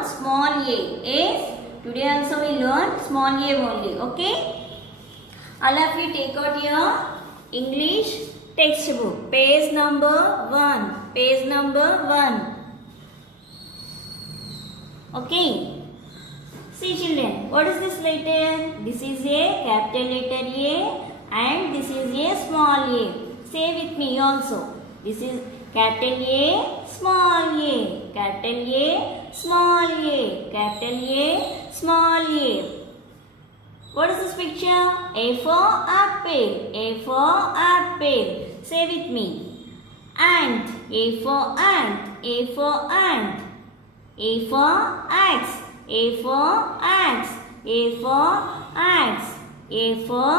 learn small a. Yes, today also we learn small a only. Okay. All of you take out your English textbook. Page number 1. Page number 1. Okay. See children, what is this letter? This is a capital letter A and this is a small a. Say with me also. This is capital A, small a. Capital A, small a. Capital A, small a. What is this picture? A for apple. A for apple. Say with me. Ant. A for ant. A for ant. A for axe. A for axe. A for axe. A for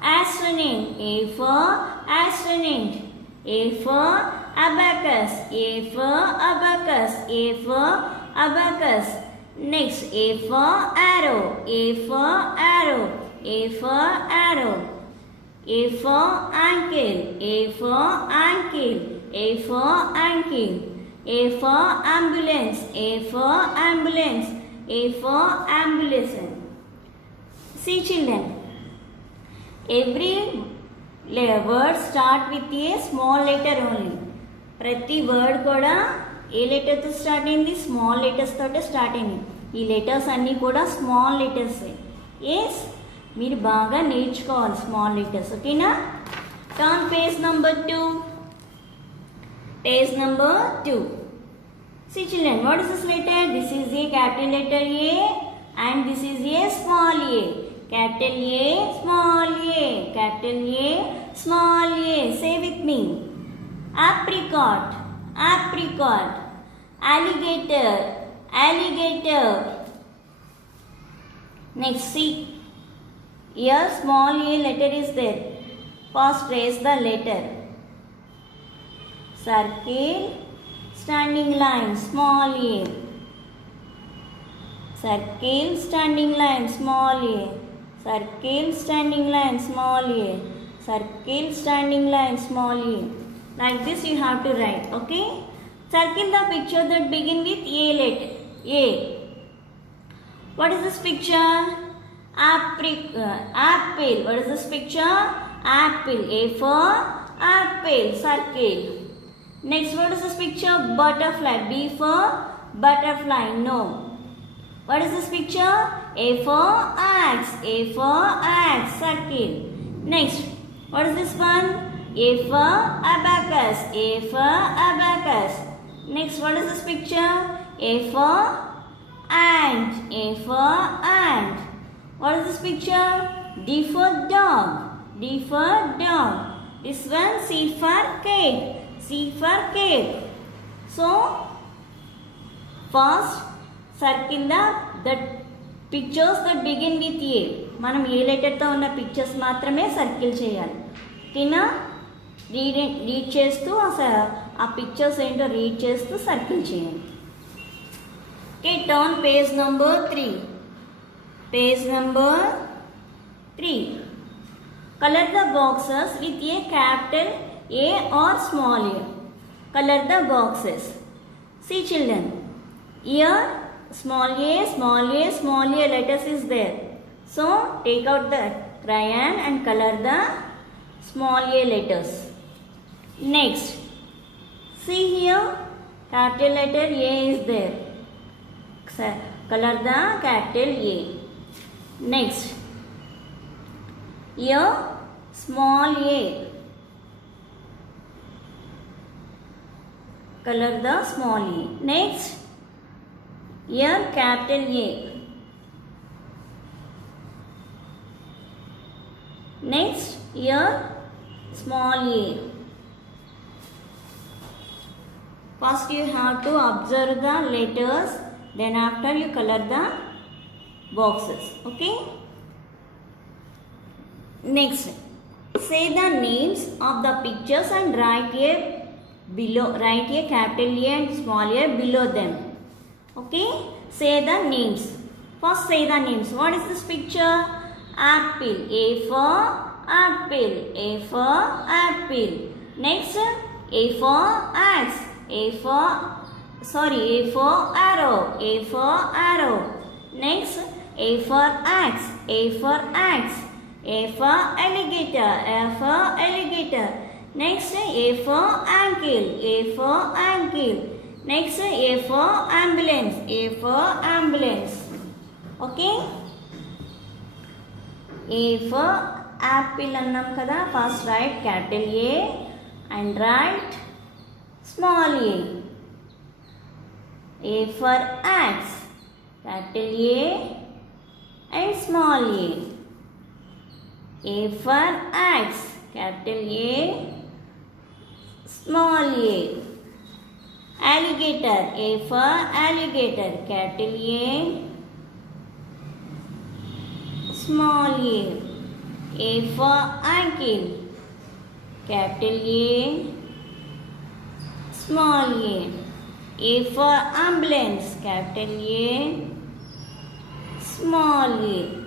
astronaut. A for astronaut. A for abacus. A for abacus. A for abacus. Next, A for arrow. A for arrow. A for arrow. A for ankle. A for ankle. A for ankle. A for ambulance. A for ambulance. A for ambulance. See children, every word start with a small letter only. ప్రతి word కూడా ఏ లెటర్తో start అయింది? Small letters తోటే start అయింది. ఈ letters అన్నీ కూడా small letters. Yes, మీరు బాగా నేర్చుకోవాలి స్మాల్ లెటర్స్. ఓకేనా? Turn page number 2. Page number 2. See children, what is this letter? This is a capital letter A and this is a small a. Capital A, small a. Capital A, small a. Say with me. Apricot. Apricot. Alligator. Alligator. Next, see. Here small a letter is there. First trace the letter. Circle, standing line, small a. Circle, standing line, small a. Circle, standing line, small a. Circle, standing line, small a. Like this you have to write, okay? Circle the picture that begin with A letter. A. What is this picture? Apple. What is this picture? Apple. A for apple. Circle. Next, what is this picture? Butterfly. B for butterfly. No. What is this picture? A for axe. A for axe. Circle. Next, what is this one? A for abacus. A for abacus. Next, what is this picture? A for ant. A for ant. What is this picture? D for dog. D for dog. This one C for cake. C for cake. So, first circle the pictures that begin with A. మనం ఏ లెటర్తో ఉన్న pictures మాత్రమే circle చేయాలి. ఓకేనా? Read చేస్తూ ఆ pictures ఏంటో read చేస్తూ circle చేయండి. Okay, turn page number 3. Page number 3. Color the boxes with a capital A or small a. Color the boxes. See children, here small a, small a, small a letters is there. So take out the crayon and color the small a letters. Next, see here capital letter A is there. Color the capital A. Next, here small a. Color the small a. Next, here capital A. Next, here small a. First you have to observe the letters, then after you color the boxes. Okay? Next, say the names of the pictures and write a capital A and small a below them. Okay? Say the names. First say the names. What is this picture? Apple. A for apple. A for apple. Next, A for axe. A for sorry, A for arrow, A for arrow. Next, A for axe, A for axe. A for alligator, A for alligator. Next, A for ankle, A for ankle. Next, A for ambulance, A for ambulance. Okay? A for apple annam kada. First write capital A and write small a. A for axe, capital A and small a. A for axe, capital A, small a. Alligator, A for alligator, capital A, small a. A for ankle, capital A, small a. A for ambulance, capital A, small a.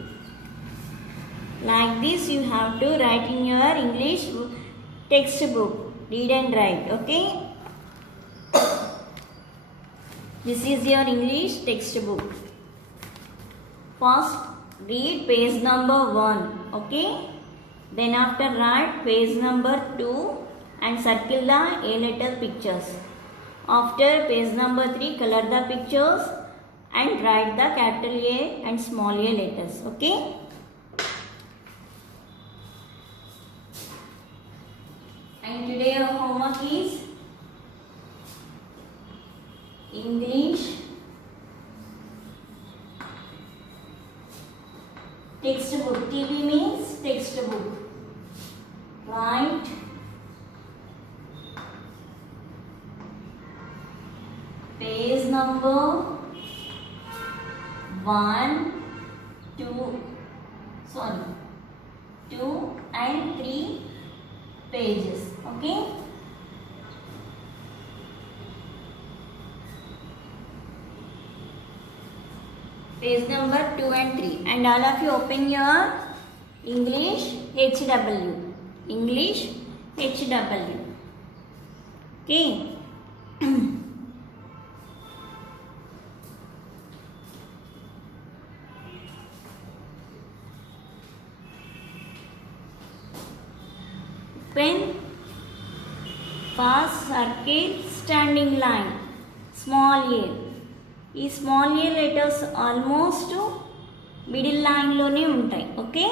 Like this you have to write in your English textbook. Read and write. Okay? This is your English textbook. First read page number 1. Okay? Then after write page number 2 and circle the A letter pictures. After page number 3 color the pictures and write the capital A and small a letters. Okay? And today our homework is English textbook. TB means textbook. Write page number 1, 2 and 3 pages. Okay? Page number 2 and 3. And all of you open your English HW. English HW. Okay? Pen, fast circle, standing line, small a. ఈ small ఏ letters almost middle లైన్లోనే ఉంటాయి. Okay?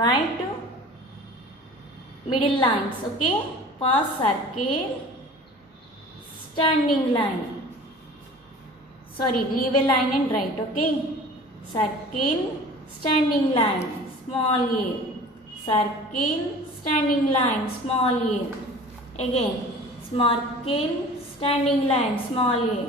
Right middle lines. Okay? First circle, standing line. Sorry, leave a line and right. Okay? Circle, standing line, small A. Circle, standing line, small a. Again, circle, standing line, small a.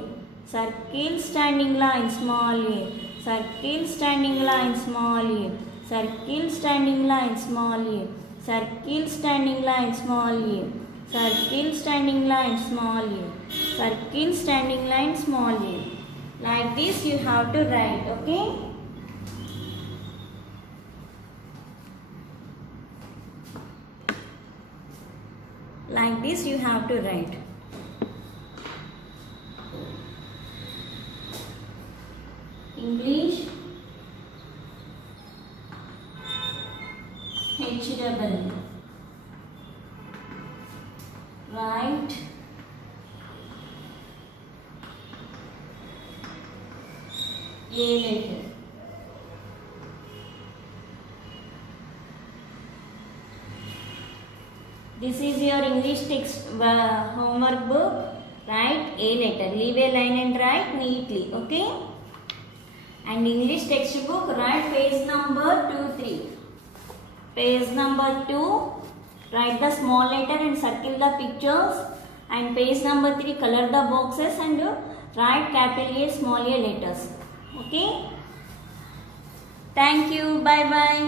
Circle, standing line, small a. Circle, standing line, small a. Circle, standing line, small a. Circle, standing line, small a. Circle, standing line, small a. Circle, standing line, small a. Like this you have to write. Okay? Like this you have to write. English HW. Write A letter. This is your English text homework book. Write A letter. Leave a line and write neatly. Okay? And English textbook, write page number 2, 3. Page number 2, write the small letter and circle the pictures. And page number 3, color the boxes and write capital A, small a letters. Okay? Thank you. Bye bye.